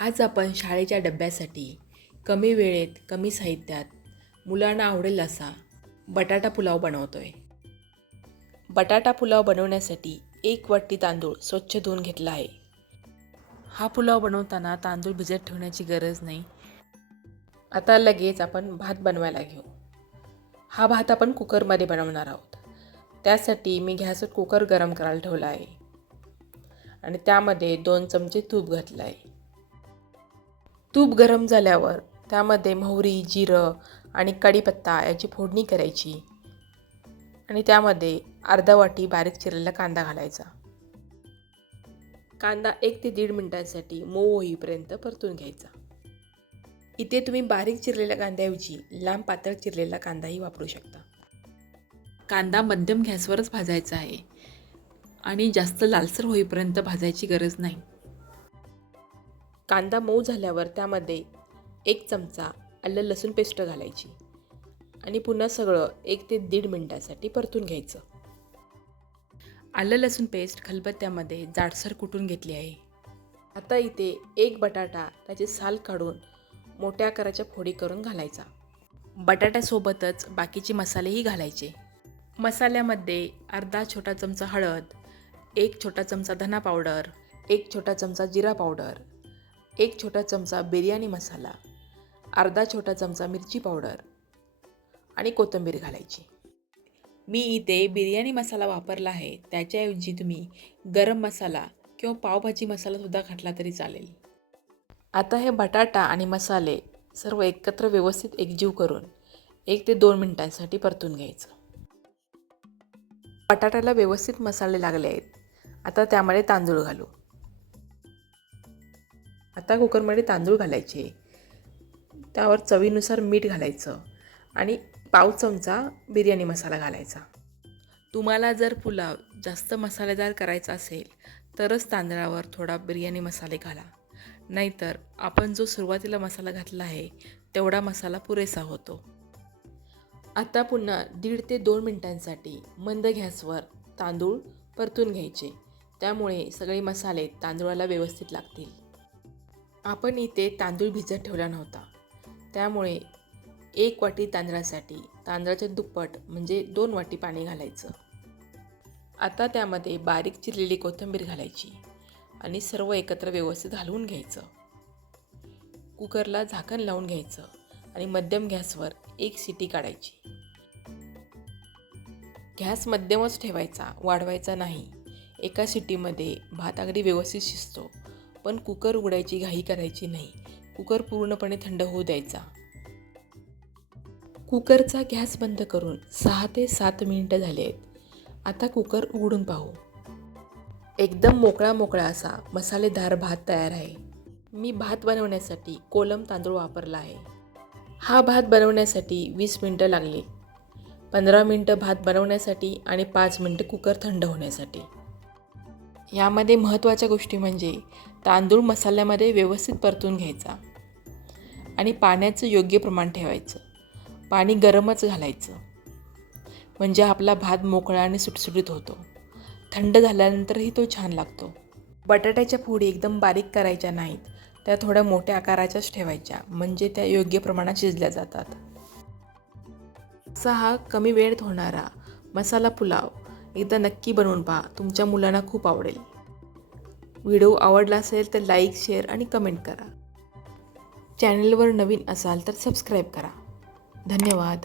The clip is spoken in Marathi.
आज आपण शाळेच्या डब्यासाठी कमी वेळेत कमी साहित्यात मुलांना आवडेल असा बटाटा पुलाव बनवतो आहे बटाटा पुलाव बनवण्यासाठी एक वाटी तांदूळ स्वच्छ धुवून घेतला आहे. हा पुलाव बनवताना तांदूळ भिजत ठेवण्याची गरज नाही. आता लगेच आपण भात बनवायला घेऊ. हा भात आपण कुकरमध्ये बनवणार आहोत. त्यासाठी मी गॅसवर कुकर गरम करायला ठेवला आहे. आणि त्यामध्ये दोन चमचे तूप घातलं आहे. तूप गरम झाल्यावर त्यामध्ये मोहरी जिरं आणि कढीपत्ता याची फोडणी करायची. आणि त्यामध्ये अर्धा वाटी बारीक चिरलेला कांदा घालायचा. कांदा एक ते दीड मिनिटांसाठी मऊ होईपर्यंत परतून घ्यायचा. इथे तुम्ही बारीक चिरलेल्या कांद्याऐवजी लांब पातळ चिरलेला कांदाही वापरू शकता. कांदा मध्यम गॅसवरच भाजायचा आहे. आणि जास्त लालसर होईपर्यंत भाजायची गरज नाही. कांदा मऊ झाल्यावर त्यामध्ये एक चमचा आलं लसूण पेस्ट घालायची आणि पुन्हा सगळं एक ते दीड मिनटासाठी परतून घ्यायचं. आलं लसूण पेस्ट खलबत्त्यामध्ये जाडसर कुटून घेतली आहे. आता इथे एक बटाटा त्याचे साल काढून मोठ्या आकाराच्या फोडी करून घालायचा. बटाट्यासोबतच बाकीचे मसालेही घालायचे. मसाल्यामध्ये अर्धा छोटा चमचा हळद एक छोटा चमचा धना पावडर एक छोटा चमचा जिरा पावडर एक छोटा चमचा बिर्याणी मसाला अर्धा छोटा चमचा मिरची पावडर आणि कोथिंबीर घालायची. मी इथे बिर्याणी मसाला वापरला आहे त्याच्याऐवजी तुम्ही गरम मसाला किंवा पावभाजी मसालासुद्धा घातला तरी चालेल. आता हे बटाटा आणि मसाले सर्व एकत्र व्यवस्थित एकजीव करून एक ते दोन मिनटांसाठी परतून घ्यायचं. बटाट्याला व्यवस्थित मसाले लागले आहेत. आता त्यामध्ये तांदूळ घालू. आता कुकरमध्ये तांदूळ घालायचे. त्यावर चवीनुसार मीठ घालायचं आणि पाव चमचा बिर्याणी मसाला घालायचा. तुम्हाला जर पुलाव जास्त मसालेदार करायचा असेल तरच तांदळावर थोडा बिर्याणी मसाले घाला. नाहीतर आपण जो सुरुवातीला मसाला घातला आहे तेवढा मसाला पुरेसा होतो. आता पुन्हा दीड ते दोन मिनटांसाठी मंद गॅसवर तांदूळ परतून घ्यायचे. त्यामुळे सगळे मसाले तांदूळाला व्यवस्थित लागतील. आपण इथे तांदूळ भिजत ठेवला नव्हता. त्यामुळे एक वाटी तांदळासाठी तांदळाच्या दुप्पट म्हणजे दोन वाटी पाणी घालायचं. आता त्यामध्ये बारीक चिरलेली कोथिंबीर घालायची आणि सर्व एकत्र व्यवस्थित घालवून घ्यायचं. कुकरला झाकण लावून घ्यायचं आणि मध्यम गॅसवर एक सिटी काढायची. गॅस मध्यमच ठेवायचा वाढवायचा नाही. एका सिटीमध्ये भात अगदी व्यवस्थित शिजतो. पण कुकर उघडायची घाई करायची नाही. कुकर पूर्णपणे थंड होऊ द्यायचा. कुकरचा गॅस बंद करून सहा ते सात मिनिटं झाले आहेत. आता कुकर उघडून पाहू. एकदम मोकळा मोकळा असा मसालेदार भात तयार आहे. मी भात बनवण्यासाठी कोलम तांदूळ वापरला आहे. हा भात बनवण्यासाठी वीस मिनटं लागली. पंधरा मिनटं भात बनवण्यासाठी आणि पाच मिनटं कुकर थंड होण्यासाठी. यामध्ये महत्त्वाच्या गोष्टी म्हणजे तांदूळ मसाल्यामध्ये व्यवस्थित परतून घ्यायचा आणि पाण्याचं योग्य प्रमाण ठेवायचं. पाणी गरमच घालायचं. म्हणजे आपला भात मोकळा आणि सुटसुटीत होतो. थंड झाल्यानंतरही तो छान लागतो. बटाट्याच्या फोडी एकदम बारीक करायच्या नाहीत. त्या थोड्या मोठ्या आकाराच्याच ठेवायच्या. म्हणजे त्या योग्य प्रमाणात शिजल्या जातात. असा हा कमी वेळेत होणारा मसाला पुलाव. एकदा नक्की बनवून पहा. तुमच्या मुलांना खूप आवडेल. व्हिडिओ आवडला असेल तर लाईक शेअर आणि कमेंट करा. चॅनलवर नवीन असाल तर सबस्क्राईब करा. धन्यवाद.